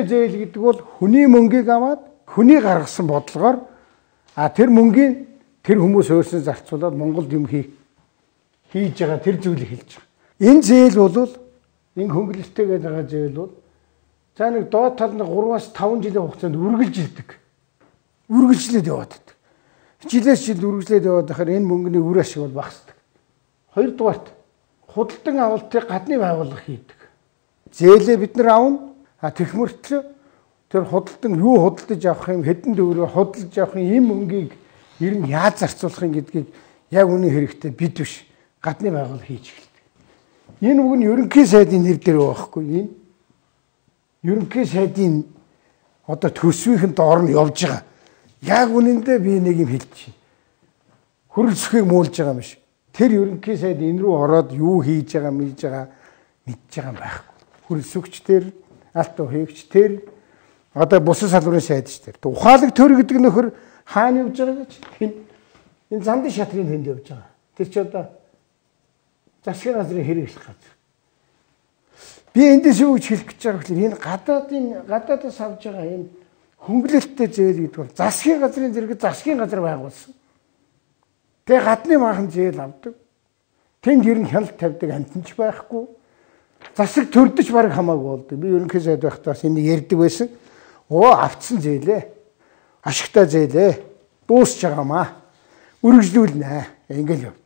хөнгөлөлттэй зээл гэдэг бол хүний мөнгийг аваад хүний гаргасан бодлогоор тэр мөнгийг тэр хүмүүс өөрсдөө зарцуулаад Монголд юм хийж байгаа тэр зүйлийг хэлж байгаа. Энэ зээл бол энэ хөнгөлөлттэй гэдэг байгаа зээл бол за нэг доод тал нь 3-аас 5 жилийн хугацаанд үргэлжилдэг. Үргэлжлээд яваад байдаг. Жилээс жил үргэлжлээд яваад байхаар энэ мөнгөний үр ашиг бол багасдаг. Хоёрдугаарт худалдан авалтыг гадны байгууллага хийдэг. Зээлээ бид нар аавна. Тэгэх мөртлөө тэр худалдан юу худалдаж авах юм, хэдэн төгрөгөөр худалдаж авах юм мөнгийг ер нь яаж зарцуулах юм гэдгийг яг үнэн хэрэгтэй бид биш гадны байгууллага хийж эхэлдэг. Энэ үг нь ерөнхий сайдын нэр дээр байхгүй. Энэ ерөнхий сайдын одоо төсвийн доор нь явж байгаа. Яг үнэндээ би нэг юм хэлж чинь. Хөрөлцөхийг муулж байгаа юм биш. Тэр ерөнхий сайд энэ рүү ороод юу хийж байгаа мэдж байгаа байхгүй. Хөрөлсөгчдөр, алт уухигчдэр одоо бус салбарын сайдчдэр. Ухаалаг төр гэдэг нөхөр хаана явж байгаа гэж энэ замдын шатрын тэнд явж байгаа. Тэр чи одоо засгийн газрын хэрэглэх газар. Би эндээс юу гэж хэлэх гэж байгаа вэ? Энэ гадаадаас авж байгаа энэ хөнгөлөлттэй зээл гэдэг бол засгийн газрын зэрэг засгийн газар байгуулсан. Тэгээ гадны maaхан зээл авдаг. Тэнд ер нь хяналт тавьдаг амтнч байхгүй. Засаг төрдөж бараг хамаагүй болдог. Би ерөнхий сайд байхдаа энийг ярьдаг байсан. Авцсан зээлээ. Ашигтай зээлээ. Дуусч байгаамаа. Үргэлжлүүлнэ. Ингээл яв.